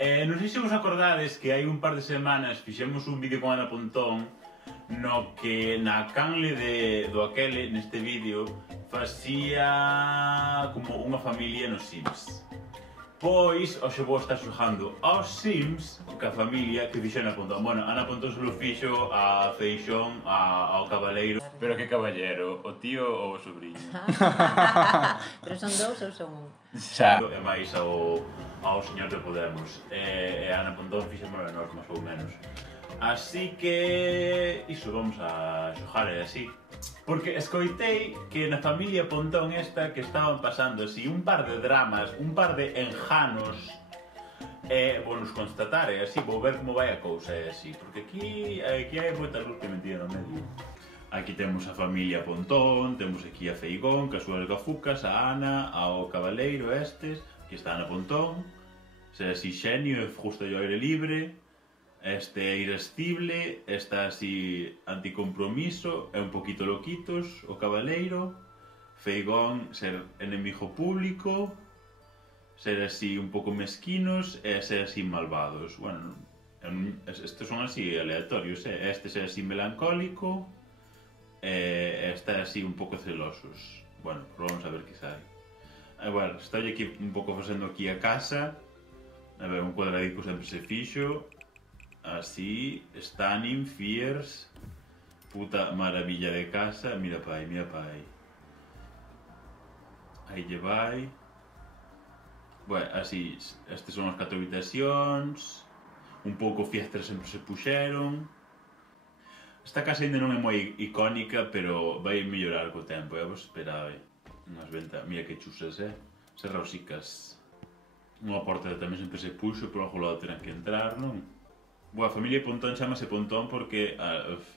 Non sei se vos acordades que hai un par de semanas fixemos un vídeo con Ana Pontón no que na canle do aquele, neste vídeo, facía como unha familia nos Sims. Pois, hoxe vou estar xogando aos Sims ca familia que fixo Ana Pontón. Bueno, Ana Pontón solo fixo a Feixón, ao cabaleiro. Pero que caballero, o tío ou o sobrinho? Pero son dous ou son un? Xa. E máis ao señor de Podemos. E a Ana Pontón fixémolo a nós, máis ou menos. Así que... iso, vamos a xogar así. Porque escoitei que na familia Pontón esta que estaban pasando así un par de dramas, un par de enjanos. Vou nos constatar, así, vou ver como vai a cousa, así. Porque aquí hai moita luz que metida no medio. Aquí temos a familia Pontón, temos aquí a Feigón, que as súas gafucas, a Ana, ao cabaleiro estes. Aquí está Ana Pontón, será así xenio e justo ao aire libre. Este é irascible, está así anticompromiso, é un poquito loquitos, o cabaleiro. Feigón, ser enemigo público, ser así un pouco mesquinos e ser así malvados. Bueno, estes son así aleatorios, este ser así melancólico e está así un pouco celosos. Bueno, pues vamos a ver que sai. Bueno, estou aquí un pouco facendo aquí a casa. A ver, un cuadradico sempre se fixo. Así, stunning, fierce, puta maravilla de casa, mira pai, mira pai. Aí lle vai. Bueno, así, estes son as 4 habitacións, un pouco fiestras sempre se puxeron. Esta casa ainda non é moi icónica, pero vai mellorar co tempo, vos esperade. Unhas ventas, mira que chusas, se rosicas. Unha porta tamén sempre se puxo, pero ao lado terán que entrar, non? Boa, a familia Pontón chamase Pontón porque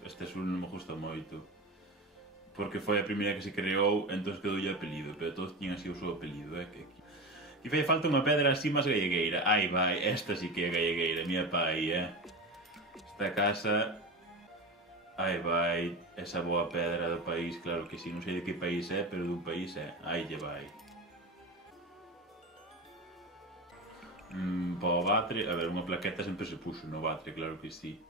este non me gusta moito. Porque foi a primeira que se creou, entón quedoulle apelido, pero todos tiñan así o seu apelido, que aquí. E fai falta unha pedra así máis gallegueira. Ai vai, esta sí que é gallegueira, mía pai, Esta casa... Ai vai, esa boa pedra do país, claro que sí, non sei de que país é, pero dun país é. Ai lle vai. Para o batre, a ver, unha plaqueta sempre se puxo no batre, claro que sí.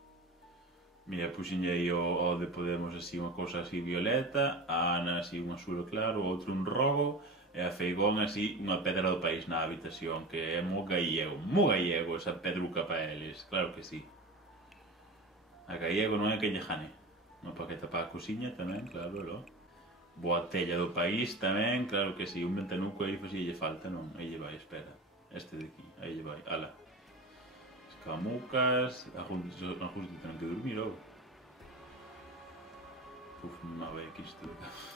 Mira, puxenlle aí o de Podemos así unha cosa así violeta, a Ana así un azul claro, o outro un rogo, e a Feigón así unha pedra do país na habitación, que é mo gallego esa pedruca para eles, claro que sí. A gallego non é que lle jane. Unha plaqueta para a cociña tamén, claro, lo. Boa tella do país tamén, claro que sí, un ventanuco aí pues lle falta, non, aí lle vai, espera. Este de aquí, aí lle vai, ala. As camucas, a junta ten que dormir, ou? Uf, má vai aquí isto de casa.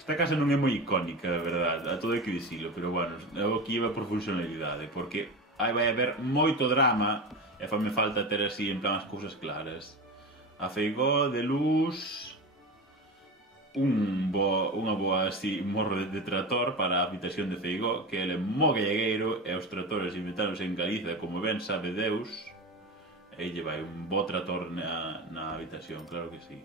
Esta casa non é moi icónica, a verdade, a todo hai que dicilo, pero bueno, eu aquí iba por funcionalidade, porque aí vai haber moito drama e fame falta ter así en plan as cousas claras. A Feigó de luz... unha boa así morro de trator para a habitación de Feigó, que ele é mo gallegueiro e os tratores inventáronse en Galiza, como ben sabe Deus. E lle vai un bo trator na habitación, claro que sí.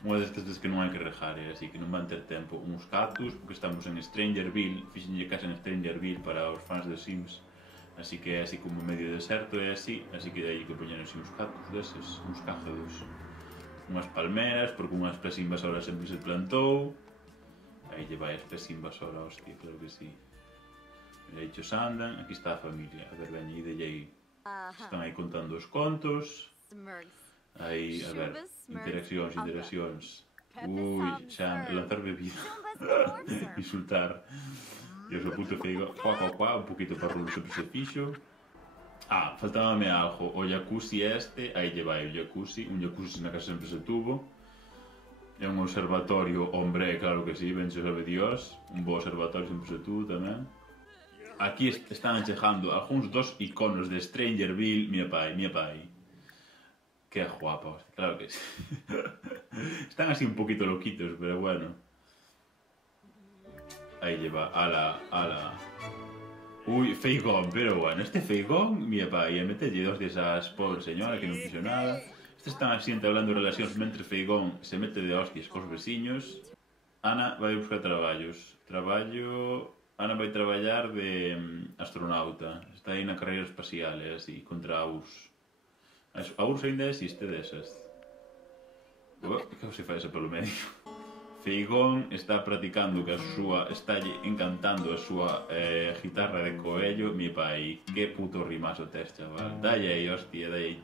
Unha destas que non hai que rejar, así que non van ter tempo. Uns cactus, porque estamos en Strangerville, fixenlle casa en Strangerville para os fans de Sims. Así que é así como medio deserto e así que de aí que poñeron así uns cactus deses, uns cájados. Unhas palmeras, porque unha especie invasora sempre se plantou. Aí lle vai a especie invasora, hostia, claro que sí. E aí chos andan, aquí está a familia. A ver, veña, idelle aí. Están aí contando os contos. Aí, a ver, interaccións. Ui, xa, lanzar bebida. Insultar. E o seu puto Feigó, un poquito parrulo sempre se fixo. Faltábame algo, o jacuzzi este, aí lle vai o jacuzzi, un jacuzzi na casa sempre se tuvo. É un observatorio, hombre, claro que sí, ben se sabe Dios, un bo observatorio sempre se tuvo tamén. Aquí están chegando algúns dos iconos de Strangerville, mía pai. Que guapa, claro que sí. Están así un poquito loquitos, pero bueno. Aí lle va, ala. Ui, Feigón, pero bueno, este Feigón, mía pai, metelle dos desas pobre señora que non fixo nada. Estes están así entablando relacións mentre Feigón se mete de hostias cos veciños. Ana vai buscar traballos. Traballo... Ana vai traballar de astronauta. Está aí na carreira espacial, e así, contra a URSS. A URSS ainda existe desas. Que se fai ese pelo medio? Feigón está practicando que a súa... Está encantando a súa guitarra de coello. Mi pai, que puto rimazo tes, chaval. Dalle aí, hostia, dalle aí.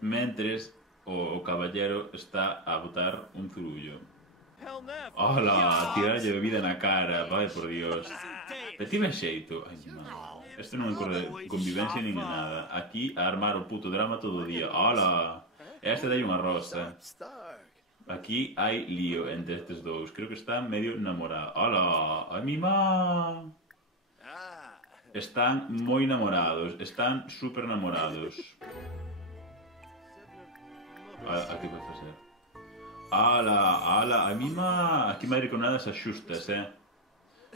Mentres, o caballero está a botar un zurullo. Hola, a tirarlle bebida na cara, vai por Dios. Pero tiene xeito. Ai, man. Isto non é convivencia nin nada. Aquí a armar o puto drama todo o día. Hola. Este dai unha rosa. Aquí hai lío entre estes dous. Creo que están medio namorados. Hola. Ai, mi má. Están moi namorados. Están super namorados. A que vai facer? Ala, a mima... Aquí Madre con nada se axustas,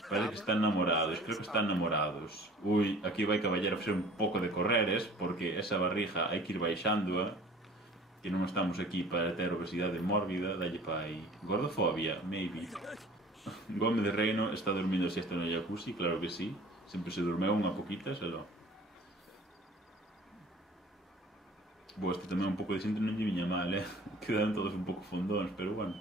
Parece que están namorados, creo que están namorados. Ui, aquí vai caballero a facer un pouco de correres, porque esa barriga hai que ir baixándoa, que non estamos aquí para ter obesidade mórbida, dalle pa aí. Gordofobia, maybe. Gómez de Reino está dormindo siesta no jacuzzi, claro que sí. Sempre se dormeu unha poquita, selo. Boa, este tamén un pouco de xente non lle viña mal, Quedan todos un pouco fondóns, pero bueno.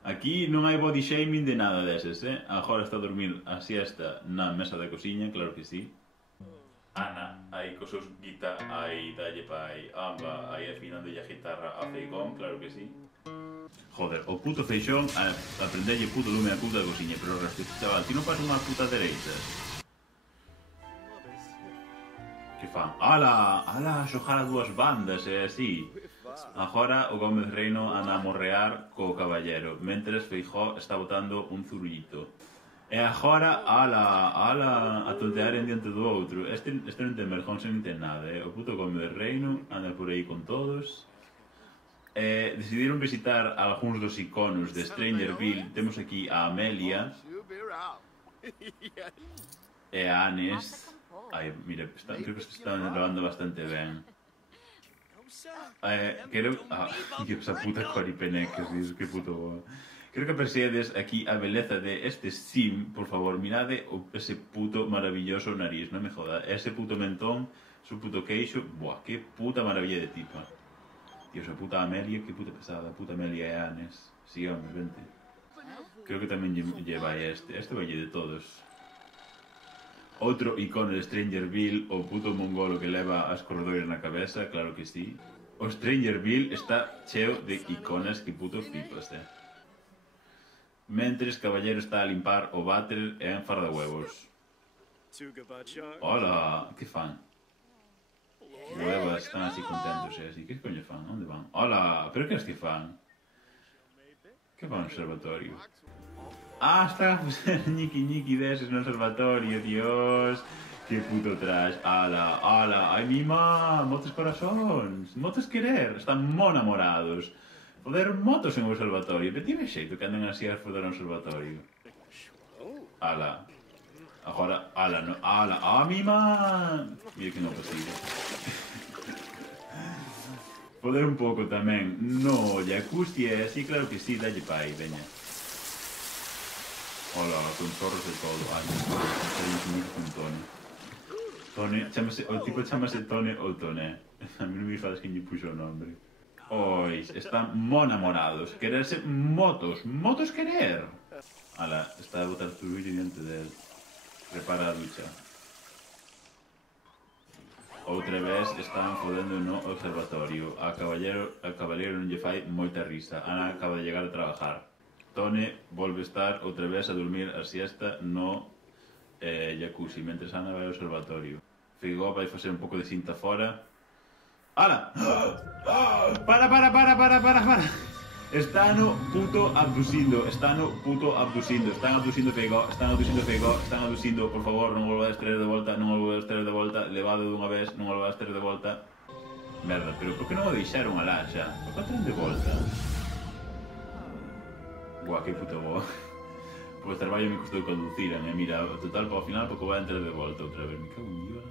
Aquí non hai body shaming de nada deses, Agora está a dormir a siesta na mesa da cociña, claro que sí. Ana, aí cos seus guita, aí dalle pa aí, amba, aí afinando a guitarra a Feigón, claro que sí. Joder, o puto Feixón aprendelle puto lume a puta da cociña, pero o resto, chaval, ti non faz unha puta dereitas. Que fan? Ala, xojar a dúas bandas, así. Agora o Gómez Reino anda a morrear co caballero, mentres Feijó está botando un zurullito. E agora, ala, a tontear en diante do outro. Este non ten vergonxa, non ten nada, O puto Gómez Reino anda por aí con todos. Decidiron visitar algúns dos iconos de Strangerville. Temos aquí a Amelia e a Anes. Ai, mira, creo que se están grabando bastante ben. Creo... que esa puta Cori Penecas, dices, que puto boa. Creo que perseguedes aquí a beleza de este sim, por favor, mirade ese puto maravilloso nariz, non me joda. Ese puto mentón, su puto queixo, buah, que puta maravilla de tipa. Dios, a puta Amelia, que puta pesada, puta Amelia e Anes. Sigamos, vente. Creo que tamén lle vai este vai de todos. Outro icono de Strangerville, o puto mongolo que leva as corredores na cabeza, claro que sí. O Strangerville está cheo de iconas que puto flipas, Mentres caballero está a limpar o váter e a enfardahuevos. Hola, que fan? Huevas, están así contentos e así. Que coño fan? Onde van? Hola, pero que es que fan? Que fan no observatorio? Está a facer ñiqui deses no observatorio, Dios. Que puto trash. Ala, ai mima, motos corazóns, motos querer, están mo namorados. Foder motos en o observatorio, pero tiene xeito que anden así a foder no observatorio. Ala, agora, mima. Mira que non posible. Foder un pouco tamén no jacuzzi, así, claro que sí, dalle pa aí, veña. Hola, con zorros de todo. Ai, non con Tone. Tone, o tipo chamase Tone ou Tone. A mí non me falas que lle puxo o nombre. Ois, están mo namorados. Quererse motos querer. Ala, está a botar zurullo diante del. Prepara a ducha. Outra vez están fodendo no observatorio. A caballero non lle fai moita risa. Ana acaba de llegar a trabajar. Tone volve a estar outra vez a dormir a siesta no jacuzzi, mentres Ana vai ao observatorio. Feigó vai facer un pouco de cinta fora. Ala! Para! Están puto abducindo, están abducindo Feigó, por favor, non volvades traer de volta, levado dunha vez, non volvades traer de volta. Merda, pero por que non o deixaron alá xa? Por que traen de volta? Guau, que puta boa. Pois traballo me costou conducir, mira, total, ao final, pouco vai entrar de volta outra vez, me cago en Dios.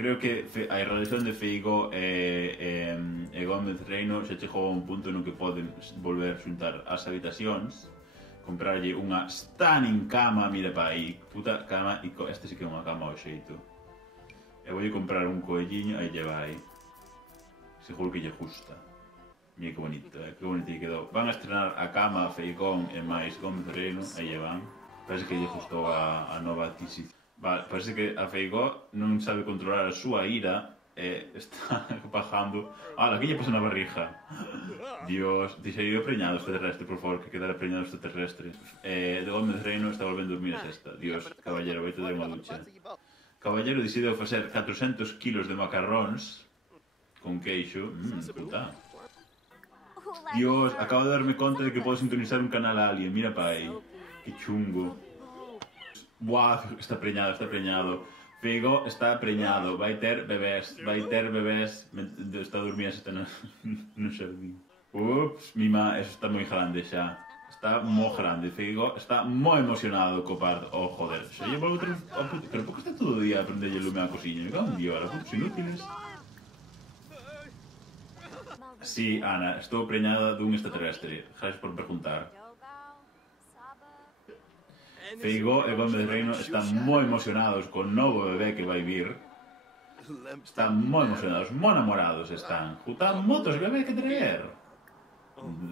Creo que a relación de Feigó e Gómez Reino xa chegou a un punto no que poden volver xuntar as habitacións comprarlle unha stunning cama, mira pa aí, puta cama, e este sí que é unha cama ao xeito. E voulle comprar un coelliño, aí lle vai. Seguro que lle gusta. Mira que bonito, que bonito lle quedou. Van a estrenar a cama, Feijón e máis Gómez Reino, aí lle van. Parece que lle gustou a nova adquisición. Vale, parece que a Feijó non sabe controlar a súa ira e está bajando. Ala, que lle pasa na barriga? Dios, deixa ir preñado este terrestre, por favor, que quedara preñado este terrestre. De Gómez Reino está volvendo a dormir a sexta. Dios, caballero, vai te dar unha ducha. Caballero decidiu facer 400 kilos de macarróns con queixo. Puta. Dios, acabo de darme conta de que podo sintonizar un canal alien. Mira pa aí. Que chungo. Buah, está preñado, está preñado. Feijó está preñado, vai ter bebés. Está a dormir esta no xardín. Ups, mima, eso está moi grande xa. Está moi grande. Feijó está moi emocionado co parto. Oh, joder, xa lle volvo outro... Pero por que está todo o día a prenderlle lume á cosiña? Me cago en Dios, putos inútiles. Sí, Ana, estou preñada dun extraterrestre. Gracias por preguntar. Feijó e Gómez Reino están moi emocionados con novo bebé que vai vir. Están moi emocionados, moi namorados están. Jutan motos bebé que traer.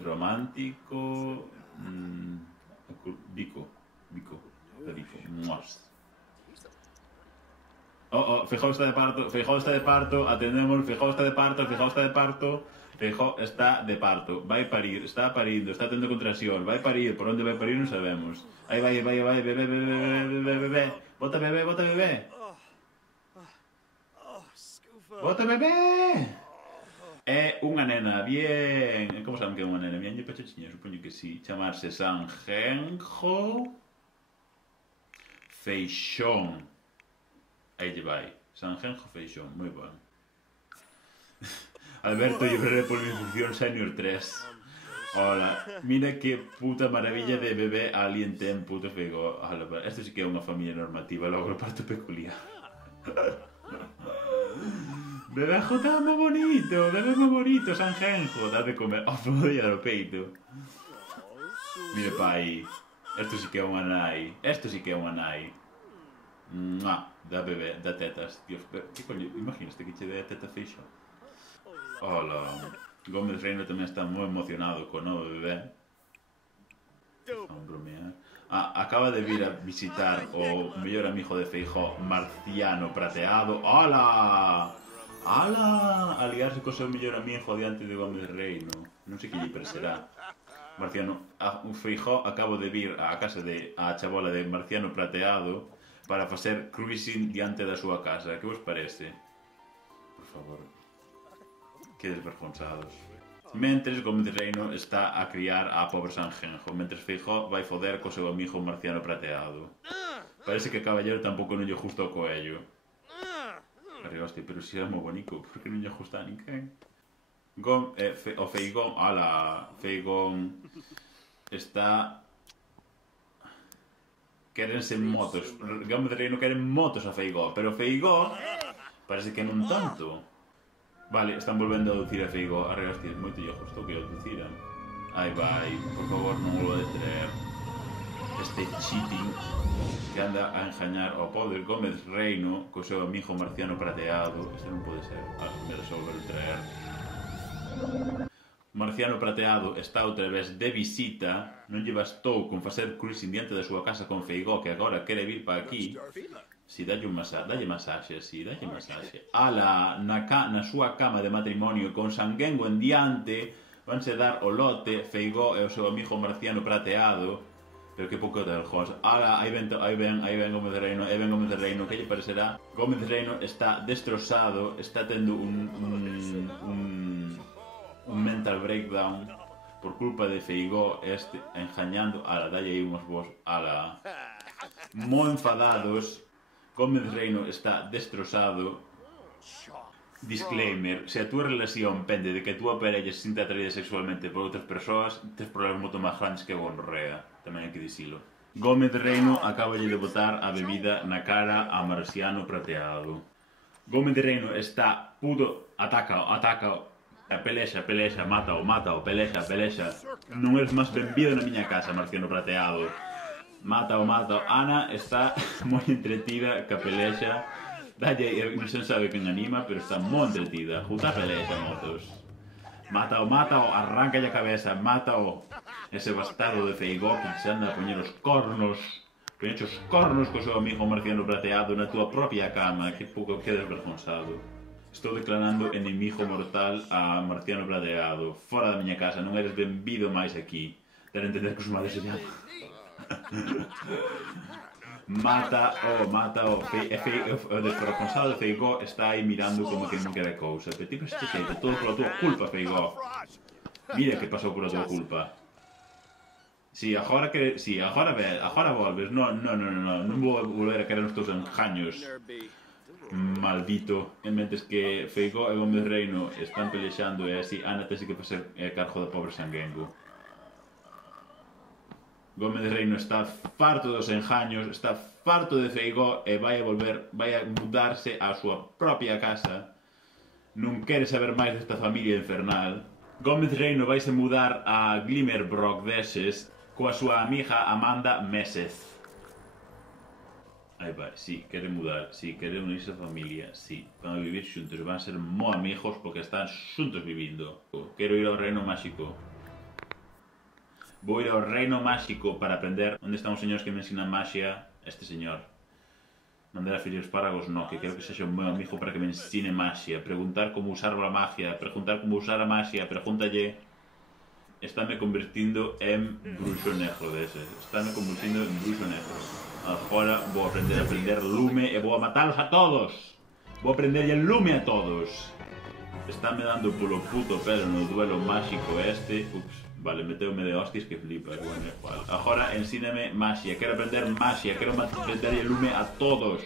Romántico... Bico. Feijó está de parto, atendemos, Feijó está de parto. Feijó está de parto, vai parir, está parindo, está tendo contracción, vai parir, por onde vai parir non sabemos. Aí vai, bebé, bota bebé. Bota bebé! É unha nena, bien... Como saben que é unha nena? Bien, lle pechochiña, supoño que sí. Chamarse Sanjenjo Feixón. Aí lle vai, Sanjenjo Feixón, moi bon. Alberto Llobregat Polinización Senior 3. Hola, mira que puta maravilla de bebé alien ten, puto Feijó. Esto sí que é unha familia normativa, logo o parto peculiar. Bebé Jota moi bonito, Sanjenjo, dá de comer, folla do peito. Mira pa aí, esto sí que é unha nai, Da bebé, da tetas, Dios, que coño, imaginaste que che dé teta Feijó. Hola, Gómez Reino tamén está moi emocionado co novo bebé. Acaba de vir a visitar o mellor amigo de Feijó, Marciano Prateado. Hola! Aliarse co seu mellor amigo diante de Gómez Reino. Non sei que lle parecerá. Marciano, Feijó acabo de vir á casa a chabola de Marciano Prateado para facer cruising diante da súa casa. Que vos parece? Por favor. Que desvergonzados. Mentres Gómez Reino está a criar a pobre Sanjenjo, mentres Feijó vai foder co seu amigo Marciano Prateado. Parece que Caballero tampouco non lle gusta o coello. Hostia, pero si era moi bonito, por que non lle gusta a ninguén? O Feigón, Feigón está... Quérense motos. Gómez Reino queren motos a Feigó, pero Feigó parece que non tanto. Vale, están volvendo a aducir a Feigó. Hostia, moito lle gustou que o aduciran. Ai vai, por favor, non o vou traer. Este cheating que anda a engañar ao pobre Gómez Reino co seu amigo Marciano Prateado. Este non pode ser, me resolver traer. Marciano Prateado está outra vez de visita. Non lle bastou con facer cruising diante da súa casa con Feigó, que agora quere vir para aquí. Si, dalle masaxe. Na súa cama de matrimonio con Sanguengo en diante, vanse dar o lote Feigó e o seu amigo Marciano Prateado. Pero que pouco de aljós. Aí ven Gómez Reino, que lle parecerá? Gómez Reino está destrozado, está tendo un mental breakdown por culpa de Feigó engañando. Dalle aí unhos vos, moi enfadados. Gómez Reino está destrozado. Disclaimer, se a túa relación pende de que a túa parella se sinta atraída sexualmente por outras persoas, tes problemas moito máis grandes que gonorrea, tamén hai que dicilo. Gómez Reino acaba de botar a bebida na cara a Marciano Prateado. Gómez Reino está puto, ataca, Pelexa, mátao, pelexa. Non eres máis benvido na miña casa, Marciano Prateado. Mátao. Ana está moi entretida ca pelexa. Dalle, non se sabe quen anima, pero está moi entretida. Juta pelexa, motos. Mátao, arrancalle a cabeza, mátao. Ese bastardo de Feijó que se anda a poñer os cornos. Poñeche os cornos co seu amigo Marciano Prateado na túa propia cama. Que pouco que desvergonzado. Estou declarando enemigo mortal a Marciano Prateado. Fora da miña casa, non eres benvido máis aquí. Ten a entender que os males se llaman. Mátao. O desvergonzado de Feijó está aí mirando como que non quere cousa. Pero tipo este xeito, todo pola túa culpa, Feijó. Mira que pasou pola túa culpa. Si, agora volves. Non vou volver a querer os teus engaños. Maldito. Mentes que Feijó e Gómez Reino están pelexando e así Ana tese que facer cargo da pobre Sanguengo. Gómez Reino está farto dos engaños, está farto de Feijó e vai a mudarse á súa propia casa. Non quere saber máis desta familia infernal. Gómez Reino vaise mudar a Glimmerbrook deses coa súa amiga Amanda Mésez. Aí vai, sí, quere mudar, sí, quere unirse a familia, sí. Van a vivir xuntos, van a ser moi amigos porque están xuntos vivindo. Quero ir ao Reino Máxico. Vou ir ao Reino Máxico para aprender onde están os señores que me ensinan maxia. Este señor. Mandar a Filio Espáragos, no, que quero que sexa un meu amigo para que me ensine maxia. Preguntar como usar a magia, preguntar como usar a maxia, pregúntalle. Estáme convertindo en bruxo negro dese. Estáme convertindo en bruxo negro. Agora vou aprender lume e vou a matalos a todos. Vou aprenderlle lume a todos. Estáme dando polo puto pelo no duelo máxico este. Ups, vale, meteume de hostias que flipas. Bueno, igual. Agora ensíname maxia. Quero aprender maxia. Quero aprenderlle lume a todos.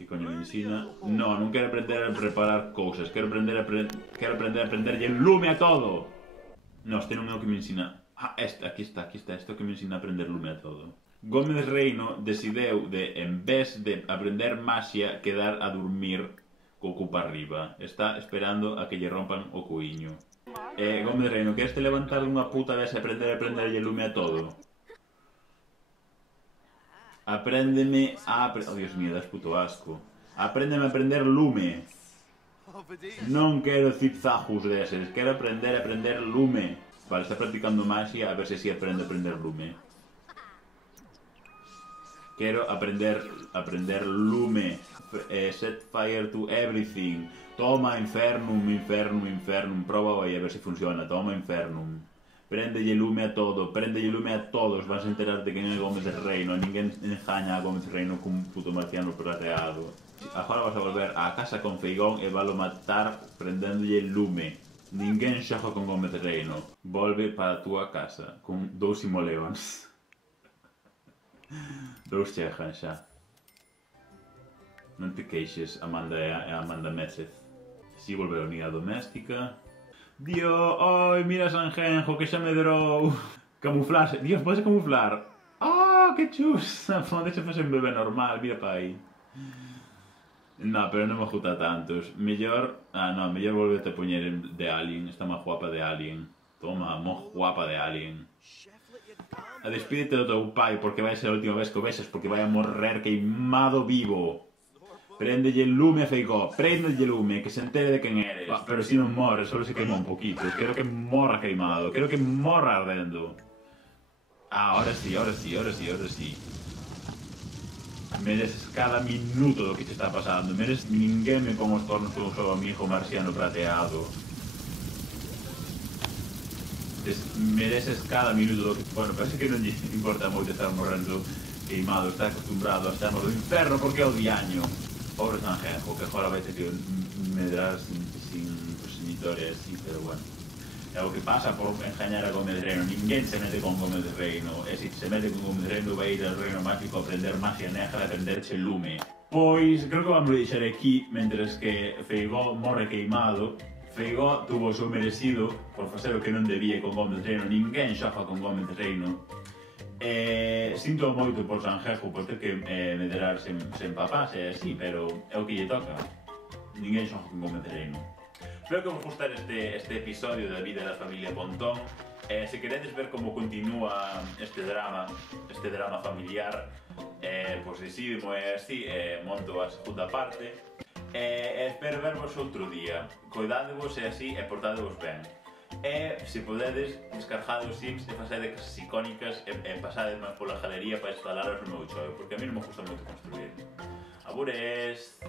Que coño me ensina? Non quero aprender a preparar cousas. Quero aprender a aprenderlle lume a todo. Non, este non é o que me ensina. Aquí está, isto que me ensina a aprender lume a todo. Gómez Reino decideu de, en vez de aprender maxia, quedar a dormir co cu para arriba. Está esperando a que lle rompan o cuiño. Gómez Reino, queres te levantar unha puta vez e aprenderlle lume a todo? Apréndeme a... Oh, Dios mío, das puto asco. Apréndeme a aprender lume. Non quero zigzagus deses, quero aprender a aprender lume. Vale, está practicando maxia a ver se si aprende a aprender lume. Quero aprender lume. Set fire to everything. Toma infernum. Proba aí a ver se funciona. Toma infernum. Préndelle lume a todo. Vas a enterar de quen é Gómez Reino. Ninguén engaña a Gómez Reino cun puto Marciano Prateado. Agora vas a volver á casa con Feigón e valo matar prendéndolle lume. Ninguén xoga con Gómez Reino. Volve para a túa casa con 2 simoleóns. 2 chegan xa. Non te queixes, Amanda Mésez. Si volve a unidade doméstica. Dio, oi, mira Sanjenjo que xa me drou. Camuflarse, Dios, podes camuflar. Ah, que chus. Deixa fazer un bebé normal, mira pa aí. No, pero non me gusta tantos. Mellor... mellor volvete a poñer de Alien. Está máis guapa de Alien. Toma, moi guapa de Alien. Despídete do teu pai porque vai ser a última vez que o vexes porque vai a morrer queimado vivo. Préndelle lume a Feijó. Préndelle lume, que se entere de quen eres. Pero si non morre, solo se queima un poquito. Quero que morra queimado. Quero que morra ardendo. Ahora sí. Mereces cada minuto do que te está pasando. Ninguén me pon os tornos con o seu amigo Marciano Prateado. Mereces cada minuto do que... Bueno, parece que non lle importa moito estar morrendo queimado. Está acostumbrado a estar no inferno porque é o diaño. Pobre Sanjenjo, que agora vai ter que medrar sin proxenitores así, pero bueno. É o que pasa por engañar a Gómez Reino. Ninguén se mete con Gómez Reino. E se se mete con Gómez Reino vai ir ao Reino Mágico a aprender magia negra, a aprenderche lume. Pois, creo que vamos a deixar aquí, mentres que Feijó morre queimado. Feijó tuvo o seu merecido por facer o que non debía con Gómez Reino. Ninguén xoga con Gómez Reino. Sinto moito por Sanjenjo por ter que medrar sen papás e así, pero é o que lle toca. ninguén son con convencerei, non? Espero que vos gustar este episodio da vida da familia Pontón. Se queredes ver como continúa este drama familiar, pois decidimo así, monto a segunda parte. Espero vervos outro día. Coidadevos e así, e portadevos ben. E, se podedes, descargade os Sims e facede casas icónicas e pasade máis pola galería para instalaros no meu choio, porque a mí non me gusta moito construir. Abures!